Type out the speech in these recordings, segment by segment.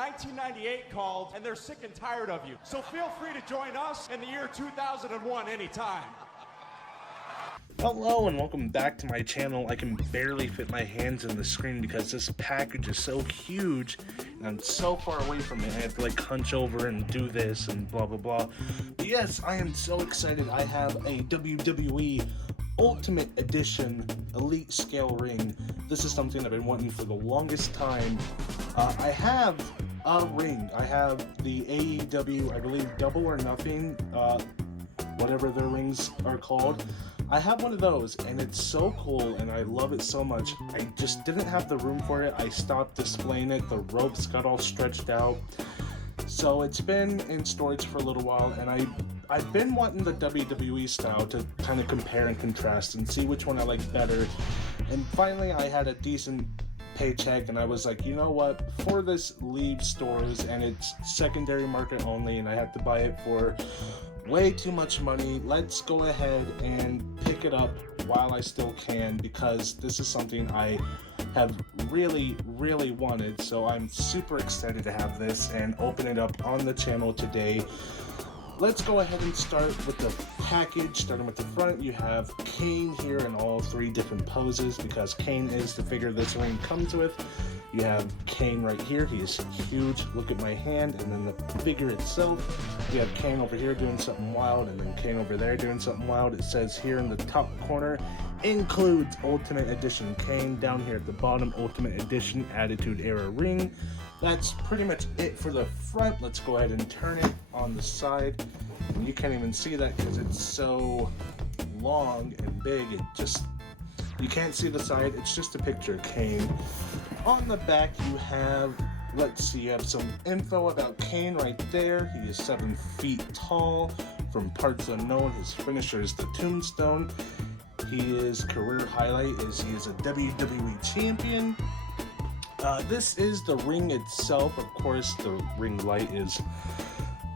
1998 called, and they're sick and tired of you. So feel free to join us in the year 2001 anytime. Hello and welcome back to my channel. I can barely fit my hands in the screen because this package is so huge and I'm so far away from it. I have to like hunch over and do this and blah blah blah. But yes, I am so excited. I have a WWE Ultimate Edition Elite Scale ring. This is something I've been wanting for the longest time. I have a ring. I have the AEW, I believe, Double or Nothing, whatever their rings are called. I have one of those, and it's so cool, and I love it so much. I just didn't have the room for it. I stopped displaying it. The ropes got all stretched out. So it's been in storage for a little while, and I've been wanting the WWE style to kind of compare and contrast and see which one I like better. And finally, I had a decent paycheck, and I was like, you know what? Before this leaves stores, and it's secondary market only, and I have to buy it for way too much money, let's go ahead and pick it up while I still can, because this is something I have really wanted. So I'm super excited to have this and open it up on the channel today. Let's go ahead and start with the package. Starting with the front, you have Kane here in all three different poses, because Kane is the figure this ring comes with. You have Kane right here, he is huge. Look at my hand, and then the figure itself. You have Kane over here doing something wild, and then Kane over there doing something wild. It says here in the top corner, includes Ultimate Edition Kane. Down here at the bottom, Ultimate Edition Attitude Era ring. That's pretty much it for the front. Let's go ahead and turn it on the side. And you can't even see that because it's so long and big. You can't see the side. It's just a picture of Kane. On the back, you have, you have some info about Kane right there. He is 7 feet tall. From Parts Unknown, his finisher is the Tombstone. His career highlight is he is a WWE champion. This is the ring itself. Of course, the ring light is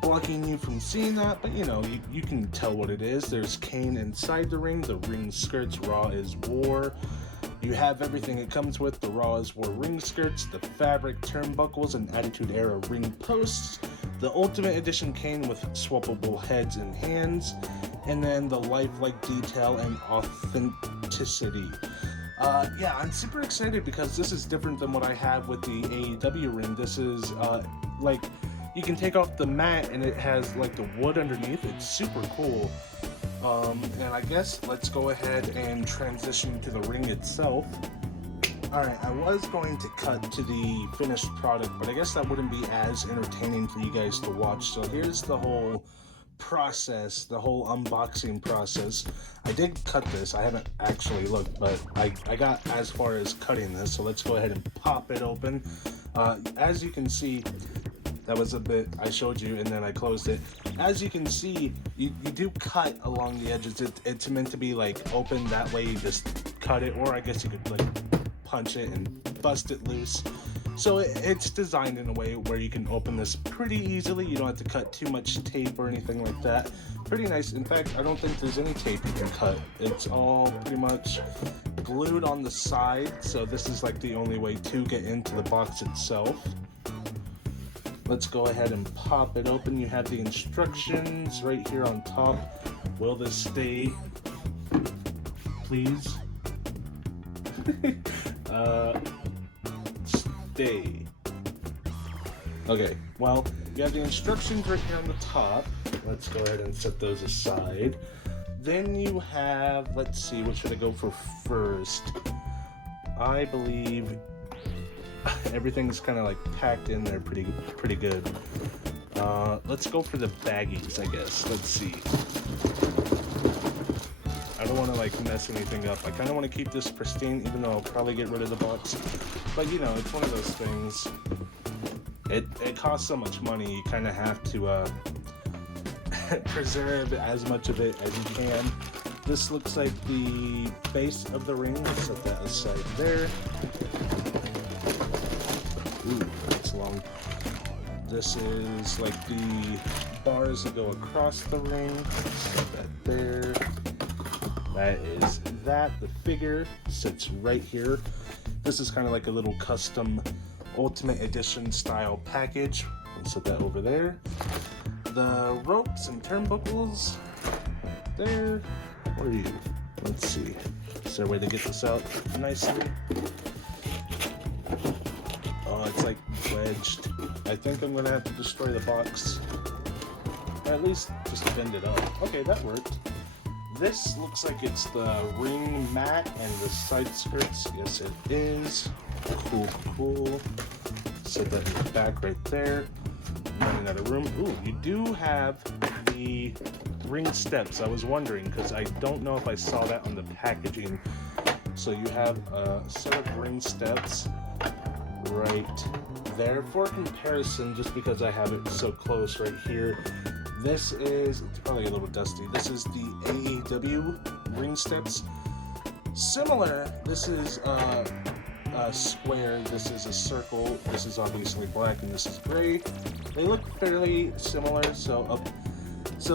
blocking you from seeing that, but you know, you can tell what it is. There's Kane inside the ring. The ring skirts, Raw is War. You have everything it comes with. The Raw is War ring skirts, the fabric turnbuckles and Attitude Era ring posts, the Ultimate Edition Kane with swappable heads and hands, and then the lifelike detail and authenticity. Yeah, I'm super excited because this is different than what I have with the AEW ring. This is like, you can take off the mat and it has like the wood underneath. It's super cool. And I guess let's go ahead and transition to the ring itself. Alright, I was going to cut to the finished product, but I guess that wouldn't be as entertaining for you guys to watch. So here's the whole process, the whole unboxing process. I did cut this. I haven't actually looked, but I got as far as cutting this. So let's go ahead and pop it open. As you can see, that was a bit I showed you and then I closed it. As you can see, you do cut along the edges. It's meant to be like open, that way you just cut it, or I guess you could like punch it and bust it loose. So it's designed in a way where you can open this pretty easily. You don't have to cut too much tape or anything like that. Pretty nice. In fact, I don't think there's any tape you can cut. It's all pretty much glued on the side. So this is like the only way to get into the box itself. Let's go ahead and pop it open. You have the instructions right here on top. Will this stay? Please. Stay. Okay, well, you have the instructions right here on the top. Let's go ahead and set those aside. Then you have, let's see, what should I go for first? I believe everything's kind of like packed in there pretty good. Let's go for the baggies, I guess. Let's see. I don't want to like mess anything up. I kind of want to keep this pristine, even though I'll probably get rid of the box. But you know, it's one of those things. It costs so much money, you kind of have to preserve as much of it as you can. This looks like the base of the ring. Let's set that aside there. Ooh, that's long. This is like the bars that go across the ring. Set that there. That is that. The figure sits right here. This is kind of like a little custom Ultimate Edition style package. We'll set that over there. The ropes and turnbuckles there. Where are you? Let's see. Is there a way to get this out nicely? Oh, it's like wedged. I think I'm gonna have to destroy the box. Or at least just bend it up. Okay, that worked. This looks like it's the ring mat and the side skirts. Yes, it is. Cool, cool. Set that in the back right there. Running out of room. Ooh, you do have the ring steps. I was wondering because I don't know if I saw that on the packaging. So you have a set of ring steps right there. For comparison, just because I have it so close right here, this is, it's probably a little dusty, this is the AEW ring steps. Similar, this is a square, this is a circle, this is obviously black, and this is gray. They look fairly similar, so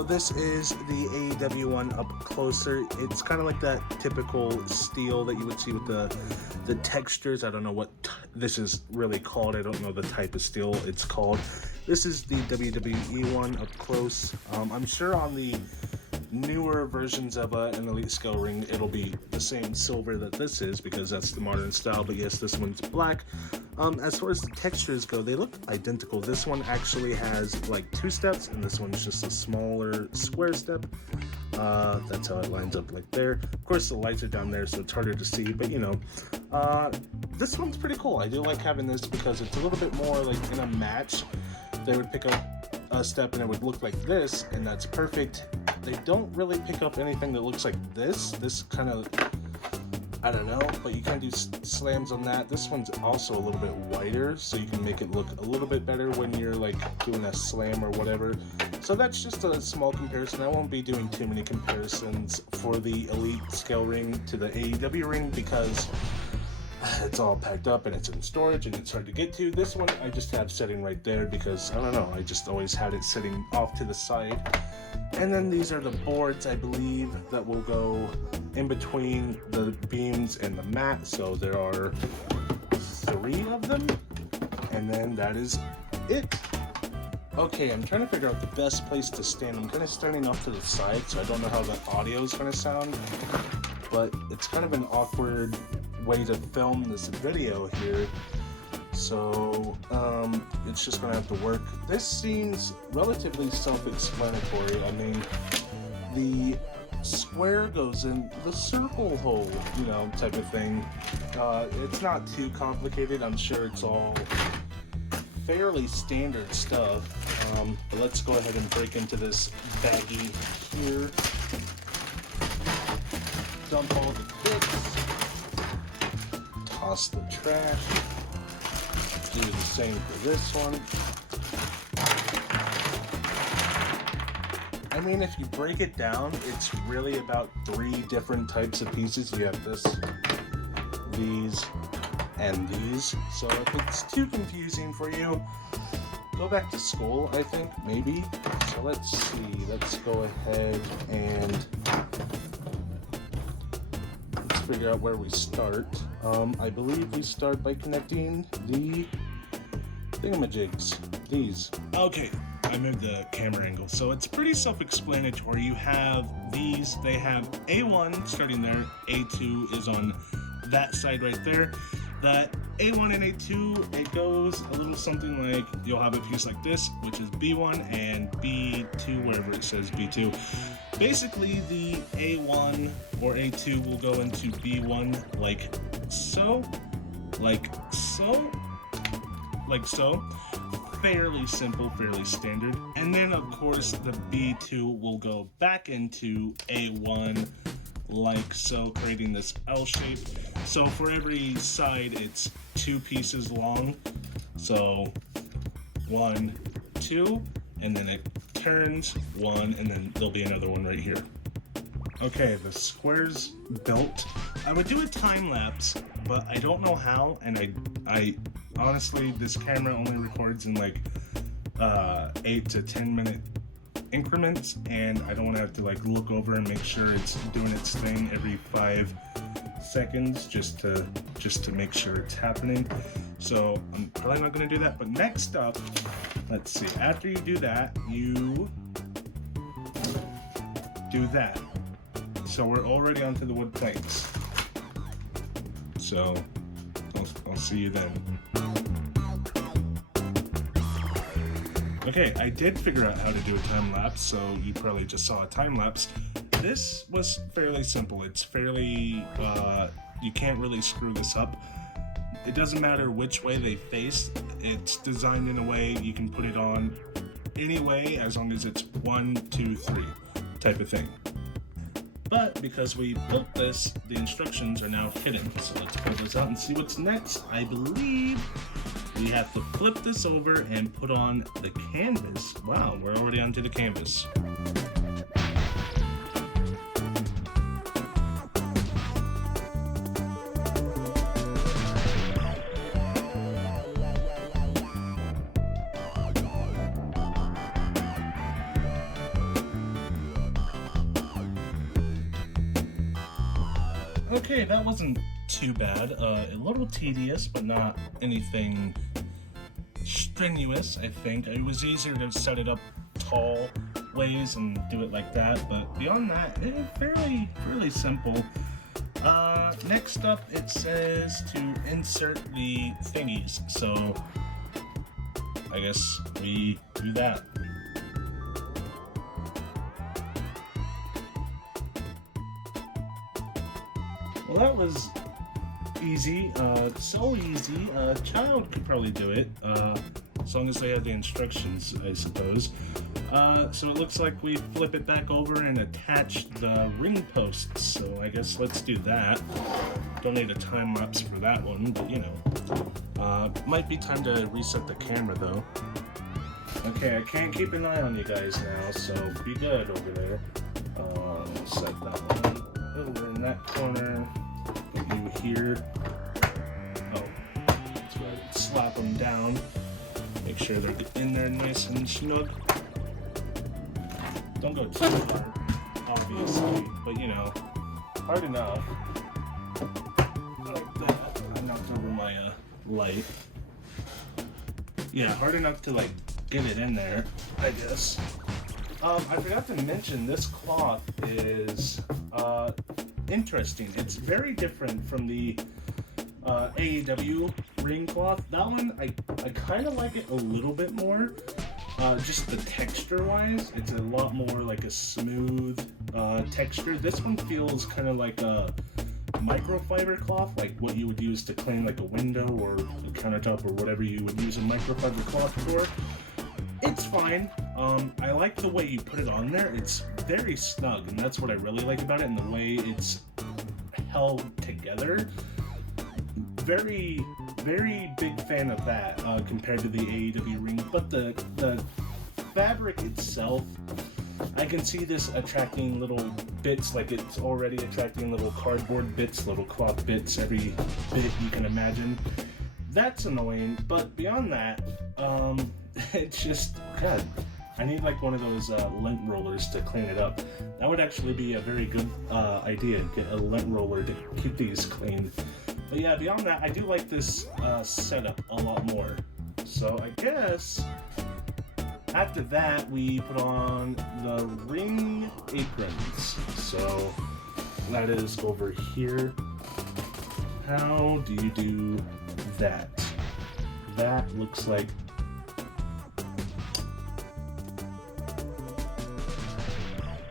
this is the AEW one up closer. It's kind of like that typical steel that you would see with the textures. I don't know what this is really called. I don't know the type of steel it's called. This is the WWE one up close. I'm sure on the newer versions of an Elite Scale ring, it'll be the same silver that this is because that's the modern style. But yes, this one's black. As far as the textures go, they look identical. This one actually has like 2 steps, and this one's just a smaller square step. That's how it lines up like there. Of course, the lights are down there, so it's harder to see, but you know, this one's pretty cool. I do like having this because it's a little bit more like in a match. They would pick up a step and it would look like this, and that's perfect. They don't really pick up anything that looks like this. This kind of, I don't know, but you can do slams on that. This one's also a little bit wider, so you can make it look a little bit better when you're like doing a slam or whatever. So that's just a small comparison. I won't be doing too many comparisons for the Elite Scale ring to the AEW ring because it's all packed up and it's in storage and it's hard to get to. This one I just have sitting right there because, I don't know, I just always had it sitting off to the side. And then these are the boards, I believe, that will go in between the beams and the mat. So there are 3 of them, and then that is it. Okay, I'm trying to figure out the best place to stand. I'm kind of standing off to the side, so I don't know how the audio is going to sound, but it's kind of an awkward way to film this video here. So, it's just gonna have to work. This seems relatively self-explanatory. I mean, the square goes in the circle hole, you know, type of thing. It's not too complicated. I'm sure it's all fairly standard stuff. But let's go ahead and break into this baggie here. Dump all the bits. Toss the trash. Do the same for this one. I mean, if you break it down, it's really about 3 different types of pieces. You have this, these, and these. So if it's too confusing for you, go back to school, I think, maybe. So let's see. Let's go ahead and let's figure out where we start. I believe we start by connecting the thingamajigs. These. Okay, I moved the camera angle. So it's pretty self-explanatory. You have these. They have A1 starting there. A2 is on that side right there. The A1 and A2, it goes a little something like, you'll have a piece like this, which is B1, and B2, wherever it says B2. Basically, the A1 or A2 will go into B1 like so, like so, like so. Fairly simple, fairly standard. And then, of course, the B2 will go back into A1 like so, creating this L shape. So for every side, it's 2 pieces long. So 1, 2, and then it turns 1, and then there'll be another one right here. Okay, the square's built. I would do a time lapse, but I don't know how, and I honestly, this camera only records in like 8 to 10 minute increments, and I don't want to have to like look over and make sure it's doing its thing every 5 seconds just to make sure it's happening. So I'm probably not going to do that. But next up, let's see. After you do that, you do that. So we're already onto the wood planks. So I'll see you then. Okay, I did figure out how to do a time lapse, so you probably just saw a time lapse. This was fairly simple. It's fairly, you can't really screw this up. It doesn't matter which way they face. It's designed in a way you can put it on any way as long as it's 1, 2, 3 type of thing. But because we built this, the instructions are now hidden. So let's pull this out and see what's next. I believe we have to flip this over and put on the canvas. Wow, we're already onto the canvas. Okay, that wasn't too bad. A little tedious, but not anything strenuous, I think. It was easier to set it up tall ways and do it like that, but beyond that, it's fairly simple. Next up, it says to insert the thingies, so I guess we do that. Well, that was easy, so easy. A child could probably do it, as long as they had the instructions, I suppose. So it looks like we flip it back over and attach the ring posts, so I guess let's do that. Don't need a time lapse for that one, but you know. Might be time to reset the camera though. Okay, I can't keep an eye on you guys now, so be good over there. Set that one over in that corner. Get you here. Oh, that's right. Slap them down. Make sure they're in there nice and snug. Don't go too hard, obviously, but you know, hard enough. Like that. I knocked over my light. Yeah, hard enough to like get it in there, I guess. I forgot to mention this cloth is interesting. It's very different from the AEW ring cloth. That one, I kind of like it a little bit more. Just the texture wise, it's a lot more like a smooth texture. This one feels kind of like a microfiber cloth, like what you would use to clean like a window or a countertop or whatever you would use a microfiber cloth for. It's fine. I like the way you put it on there. It's very snug, and that's what I really like about it, and the way it's held together. Very, very big fan of that compared to the AEW ring, but the fabric itself, I can see this attracting little bits, like it's already attracting little cardboard bits, little cloth bits, every bit you can imagine. That's annoying, but beyond that, it's just, God, I need like one of those lint rollers to clean it up. That would actually be a very good idea, get a lint roller to keep these clean. But yeah, beyond that, I do like this setup a lot more. So I guess after that, we put on the ring aprons. So that is over here. How do you do that? That looks like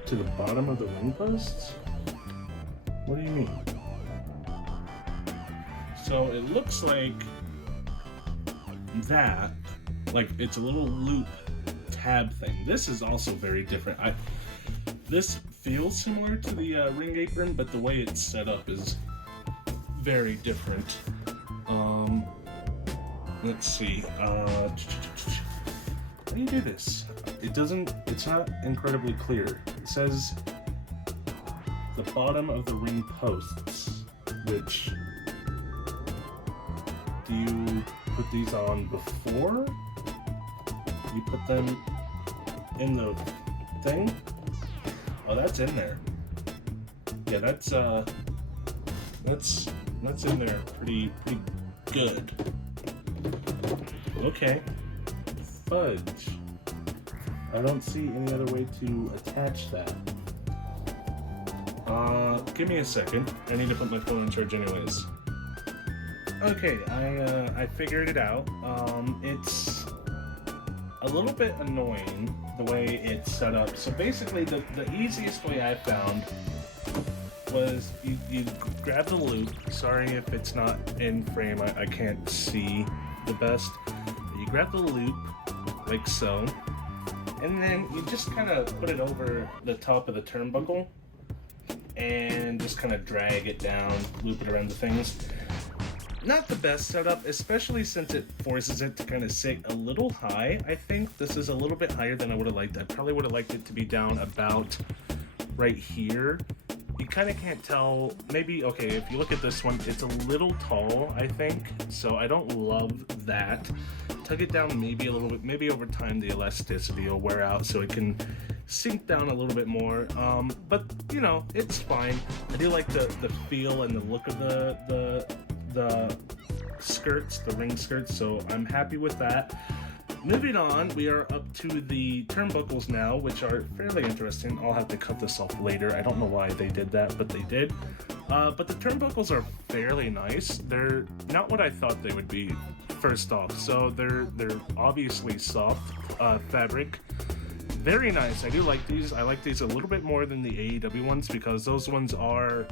to the bottom of the ring posts? What do you mean? So it looks like that, like it's a little loop tab thing. This is also very different. This feels similar to the ring apron, but the way it's set up is very different. Let's see. How do you do this? It's not incredibly clear. It says the bottom of the ring posts, which, do you put these on before you put them in the thing? Oh, that's in there. Yeah, that's That's in there pretty good. Okay. Fudge. I don't see any other way to attach that. Give me a second. I need to put my phone in charge anyways. Okay, I figured it out. It's a little bit annoying the way it's set up. So basically, the easiest way I found was you grab the loop. Sorry if it's not in frame, I can't see the best. You grab the loop, like so, and then you just kind of put it over the top of the turnbuckle and just kind of drag it down, loop it around the things. Not the best setup, especially since it forces it to kind of sit a little high. I think this is a little bit higher than I would have liked. I probably would have liked it to be down about right here. You kind of can't tell. Maybe, okay, if you look at this one, it's a little tall, I think. So I don't love that. Tug it down maybe a little bit. Maybe over time the elasticity will wear out so it can sink down a little bit more. But, you know, it's fine. I do like the feel and the look of the skirts, the ring skirts, so I'm happy with that. Moving on, we are up to the turnbuckles now, which are fairly interesting. I'll have to cut this off later. I don't know why they did that, but they did. But the turnbuckles are fairly nice. They're not what I thought they would be, first off. So they're obviously soft fabric. Very nice. I do like these. I like these a little bit more than the AEW ones because those ones are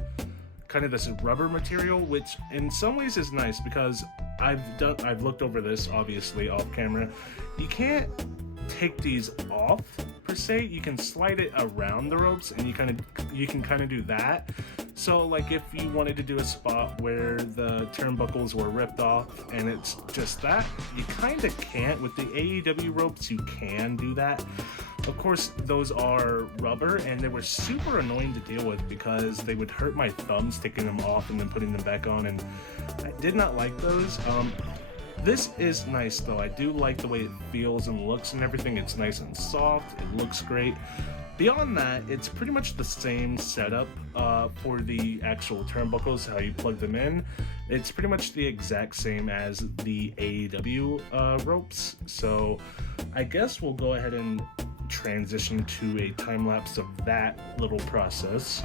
kind of this rubber material, which in some ways is nice because I've looked over this obviously off camera. You can't take these off per se. You can slide it around the ropes and you can kind of do that. So like if you wanted to do a spot where the turnbuckles were ripped off and it's just that, you kind of can't. With the AEW ropes you can do that. Of course, those are rubber, and they were super annoying to deal with because they would hurt my thumbs taking them off and then putting them back on, and I did not like those. This is nice, though. I do like the way it feels and looks and everything. It's nice and soft. It looks great. Beyond that, it's pretty much the same setup for the actual turnbuckles, how you plug them in. It's pretty much the exact same as the AEW ropes. So I guess we'll go ahead and transition to a time lapse of that little process.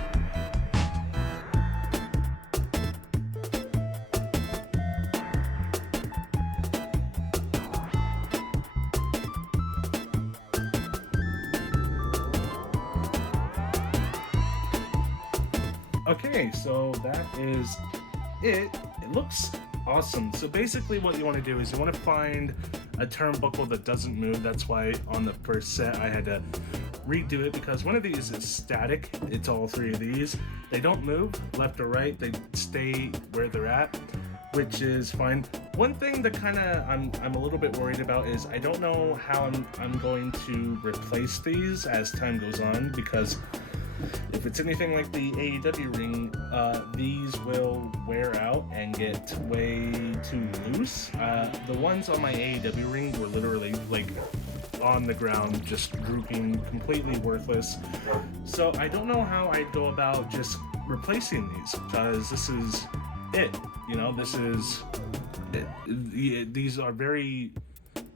Okay, so that is it. It looks awesome. So basically what you want to do is you want to find a turnbuckle that doesn't move. That's why on the first set I had to redo it because one of these is static. It's all three of these. They don't move left or right. They stay where they're at, which is fine. One thing that kind of I'm a little bit worried about is I don't know how I'm going to replace these as time goes on, because if it's anything like the AEW ring, these will wear out and get way too loose. The ones on my AEW ring were literally like on the ground, just drooping, completely worthless. So I don't know how I'd go about just replacing these, because this is it. You know, this is it. These are very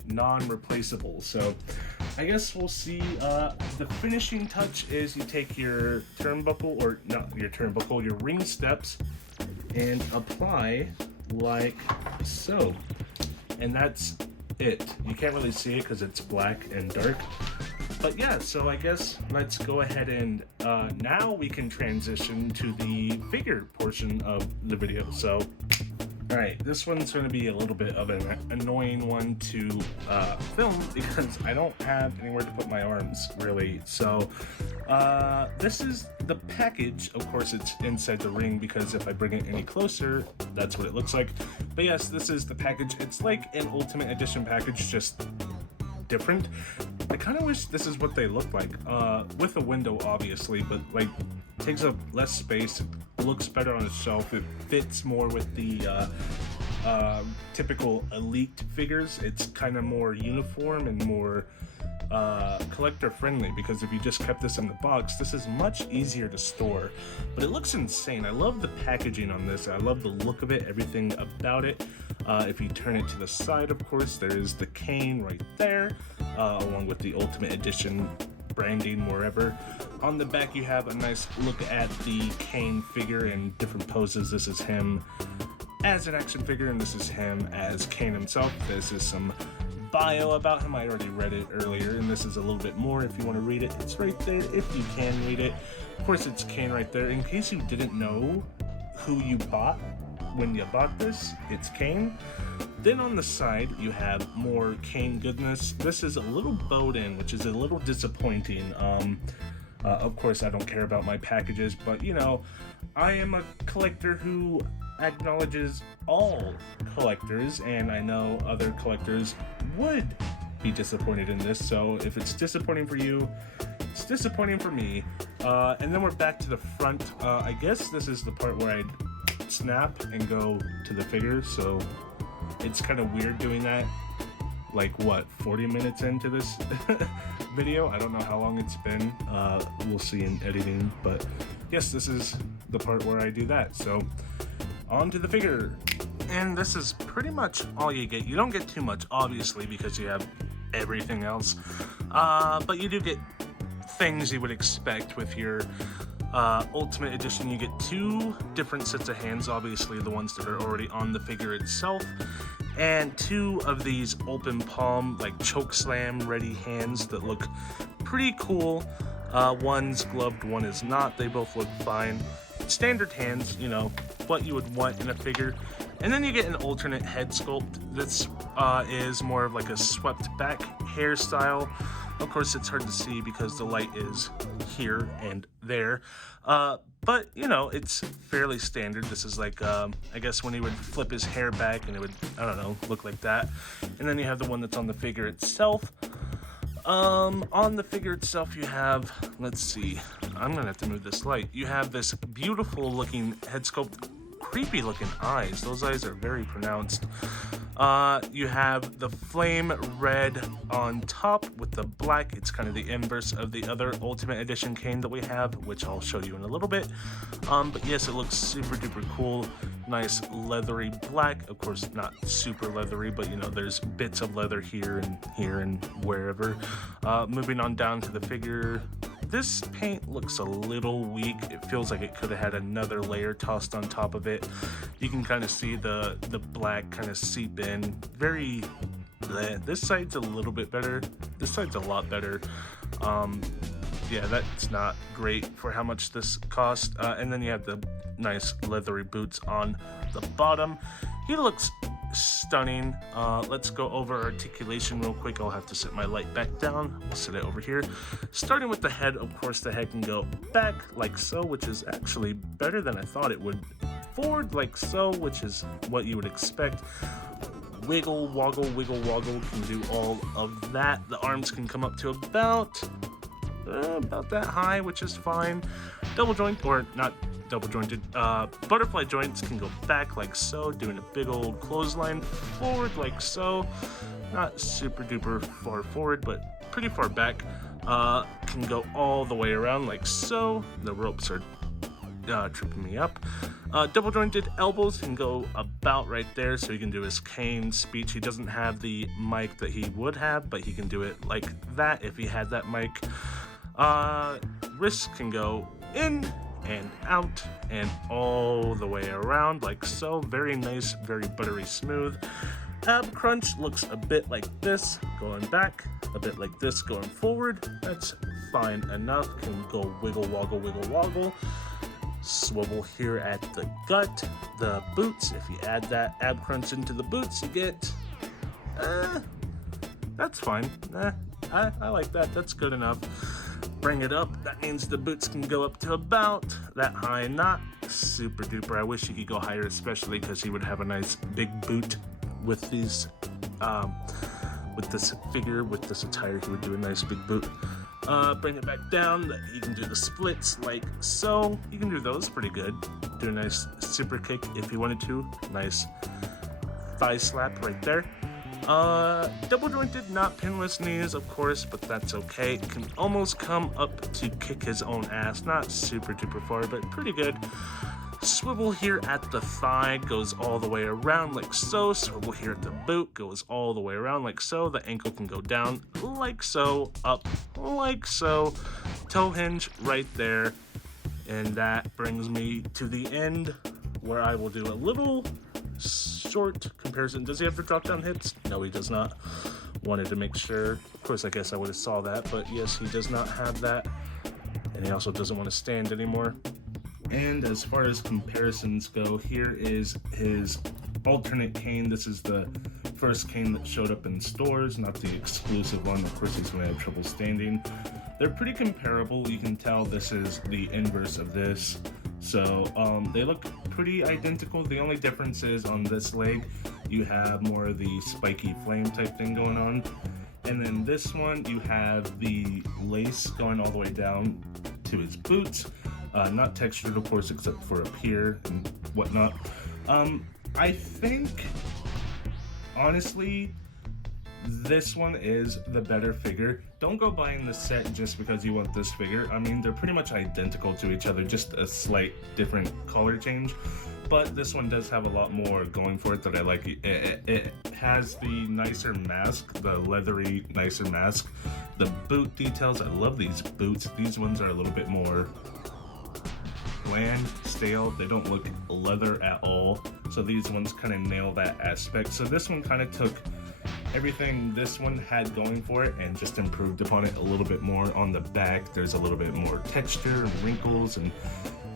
non-replaceable. So I guess we'll see. The finishing touch is you take your turnbuckle, or not your turnbuckle, your ring steps, and apply like so. And that's it. You can't really see it because it's black and dark. But yeah, so I guess let's go ahead and now we can transition to the figure portion of the video. So alright, this one's going to be a little bit of an annoying one to film because I don't have anywhere to put my arms, really. So this is the package. Of course, it's inside the ring because if I bring it any closer, that's what it looks like. But yes, this is the package. It's like an Ultimate Edition package, just different. I kind of wish this is what they look like, with a window obviously, but like takes up less space, it looks better on a shelf, it fits more with the typical elite figures. It's kind of more uniform and more collector friendly, because if you just kept this in the box, this is much easier to store. But it looks insane. I love the packaging on this. I love the look of it, everything about it. If you turn it to the side, of course, there is the Kane right there, along with the Ultimate Edition branding wherever. On the back, you have a nice look at the Kane figure in different poses. This is him as an action figure, and this is him as Kane himself. This is some bio about him. I already read it earlier, and this is a little bit more. If you want to read it, it's right there if you can read it. Of course, it's Kane right there. In case you didn't know who you bought when you bought this, it's Kane. Then on the side, you have more Kane goodness. This is a little bowed in, which is a little disappointing. Of course, I don't care about my packages, but you know, I am a collector who acknowledges all collectors, and I know other collectors would be disappointed in this. So if it's disappointing for you, it's disappointing for me. And then we're back to the front. I guess this is the part where I snap and go to the figure, so it's kind of weird doing that, like what, 40 minutes into this video. I don't know how long it's been. We'll see in editing, but yes, this is the part where I do that. So on to the figure, and this is pretty much all you get. You don't get too much, obviously, because you have everything else, but you do get things you would expect with your Ultimate Edition. You get 2 different sets of hands, obviously the ones that are already on the figure itself, and 2 of these open palm, like choke slam ready hands that look pretty cool. One's gloved, one is not. They both look fine. Standard hands, you know, what you would want in a figure. And then you get an alternate head sculpt. This is more of like a swept back hairstyle. Of course, it's hard to see because the light is here and there. But, you know, it's fairly standard. This is like, I guess when he would flip his hair back and it would, I don't know, look like that. And then you have the one that's on the figure itself. On the figure itself, you have, let's see, I'm gonna have to move this light. You have this beautiful looking head sculpt, creepy looking eyes. Those eyes are very pronounced. You have the flame red on top with the black. It's kind of the inverse of the other Ultimate Edition Kane that we have, which I'll show you in a little bit. But yes, it looks super duper cool. Nice leathery black. Of course, not super leathery, but you know, there's bits of leather here and wherever. Moving on down to the figure. This paint looks a little weak. It feels like it could have had another layer tossed on top of it. You can kind of see the black kind of seep in. Very bleh. This side's a little bit better. This side's a lot better. Yeah, that's not great for how much this cost. And then you have the nice leathery boots on the bottom. He looks stunning. Let's go over articulation real quick. I'll have to set my light back down. I'll set it over here. Starting with the head, of course, the head can go back like so, which is actually better than I thought it would. Forward like so, which is what you would expect. Wiggle, woggle, can do all of that. The arms can come up to about that high, which is fine. Double joint, or not double jointed, butterfly joints can go back like so, doing a big old clothesline. Forward like so, not super duper far forward, but pretty far back. Can go all the way around like so. The ropes are tripping me up. Double jointed elbows can go about right there, so he can do his Kane speech. He doesn't have the mic that he would have, but he can do it like that if he had that mic. Wrists can go in and out and all the way around like so. Very nice, very buttery smooth. Ab crunch looks a bit like this going back, a bit like this going forward. That's fine enough. Can go wiggle woggle. Swivel here at the gut. The boots, if you add that ab crunch into the boots, you get that's fine. I like that. That's good enough. Bring it up. That means the boots can go up to about that high. Not super duper. I wish he could go higher, especially because he would have a nice big boot with these with this figure, with this attire. He would do a nice big boot. Bring it back down. You can do the splits like so. You can do those pretty good. Do a nice super kick if you wanted to. Nice thigh slap right there. Double jointed, not pinless knees, of course, but that's okay. Can almost come up to kick his own ass. Not super duper far, but pretty good. Swivel here at the thigh, goes all the way around like so. Swivel here at the boot, goes all the way around like so. The ankle can go down like so, up like so. Toe hinge right there. And that brings me to the end, where I will do a little short comparison. Does he have the drop down hips? No, he does not. Wanted to make sure. Of course, I guess I would have saw that, but yes, he does not have that. And he also doesn't want to stand anymore. And as far as comparisons go, here is his alternate Kane. This is the first Kane that showed up in stores, not the exclusive one. Of course, he's going to have trouble standing. They're pretty comparable. You can tell this is the inverse of this. So they look pretty identical. The only difference is on this leg, you have more of the spiky flame type thing going on. And then this one, you have the lace going all the way down to his boots. Not textured, of course, except for up here and whatnot. I think, honestly, this one is the better figure. Don't go buying the set just because you want this figure. I mean, they're pretty much identical to each other, just a slight different color change. But this one does have a lot more going for it that I like. It has the nicer mask, the leathery, nicer mask. The boot details, I love these boots. These ones are a little bit more bland, stale. They don't look leather at all. So these ones kind of nail that aspect. So this one kind of took everything this one had going for it and just improved upon it a little bit more. On the back, there's a little bit more texture and wrinkles and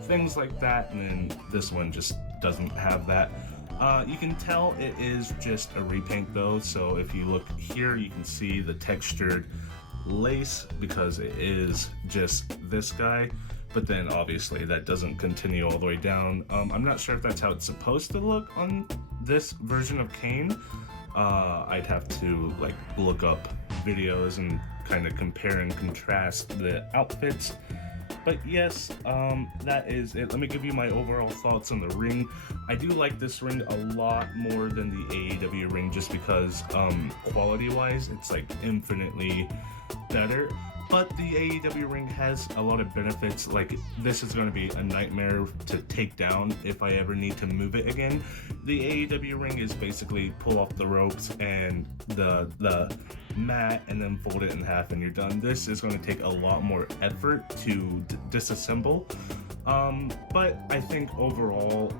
things like that, and then this one just doesn't have that. You can tell it is just a repaint though, so if you look here, you can see the textured lace because it is just this guy, but then obviously that doesn't continue all the way down. I'm not sure if that's how it's supposed to look on this version of Kane. I'd have to like look up videos and kind of compare and contrast the outfits. But yes, that is it. Let me give you my overall thoughts on the ring. I do like this ring a lot more than the AEW ring just because quality-wise, it's like infinitely better. But the AEW ring has a lot of benefits. Like, this is going to be a nightmare to take down if I ever need to move it again. The AEW ring is basically pull off the ropes and the mat and then fold it in half and you're done. This is going to take a lot more effort to disassemble. But I think overall,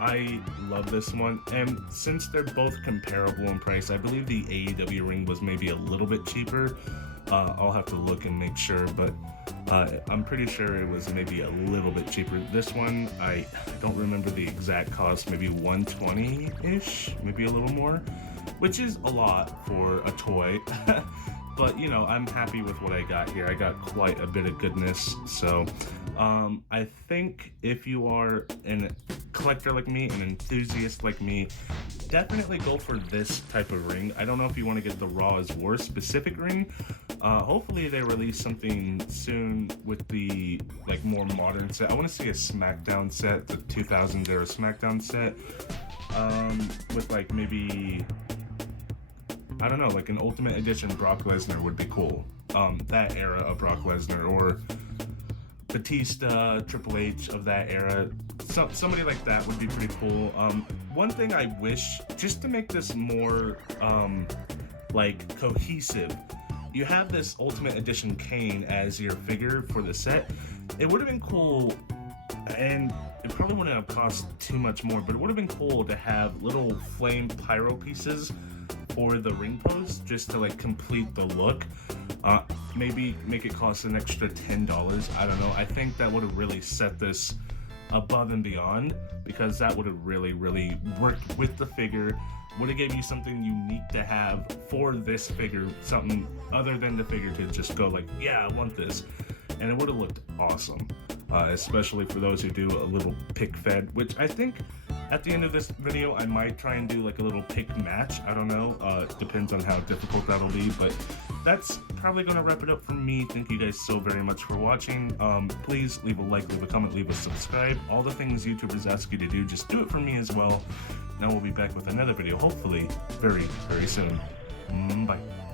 I love this one, and since they're both comparable in price, I believe the AEW ring was maybe a little bit cheaper. I'll have to look and make sure, but I'm pretty sure it was maybe a little bit cheaper. This one, I don't remember the exact cost, maybe $120-ish, maybe a little more, which is a lot for a toy. But, you know, I'm happy with what I got here. I got quite a bit of goodness. So I think if you are a collector like me, an enthusiast like me, definitely go for this type of ring. I don't know if you want to get the Raw is War specific ring. Hopefully they release something soon with the like more modern set. I want to see a SmackDown set, the 2000 era SmackDown set, with like maybe, I don't know, like an Ultimate Edition Brock Lesnar would be cool. That era of Brock Lesnar, or Batista, Triple H of that era. Somebody like that would be pretty cool. One thing I wish, just to make this more like cohesive, you have this Ultimate Edition Kane as your figure for the set. It would have been cool, and it probably wouldn't have cost too much more, but it would have been cool to have little flame pyro pieces for the ring post just to like complete the look. Maybe make it cost an extra $10. I don't know. I think that would have really set this above and beyond, because that would have really worked with the figure. Would have gave you something unique to have for this figure, something other than the figure to just go like, yeah, I want this, and it would have looked awesome. Especially for those who do a little pick fed, which I think at the end of this video I might try and do like a little pick match. I don't know, depends on how difficult that'll be, but that's probably gonna wrap it up for me. Thank you guys so very much for watching. Please leave a like, leave a comment, leave a subscribe. All the things YouTubers ask you to do, just do it for me as well. Now we'll be back with another video, hopefully very soon. Bye.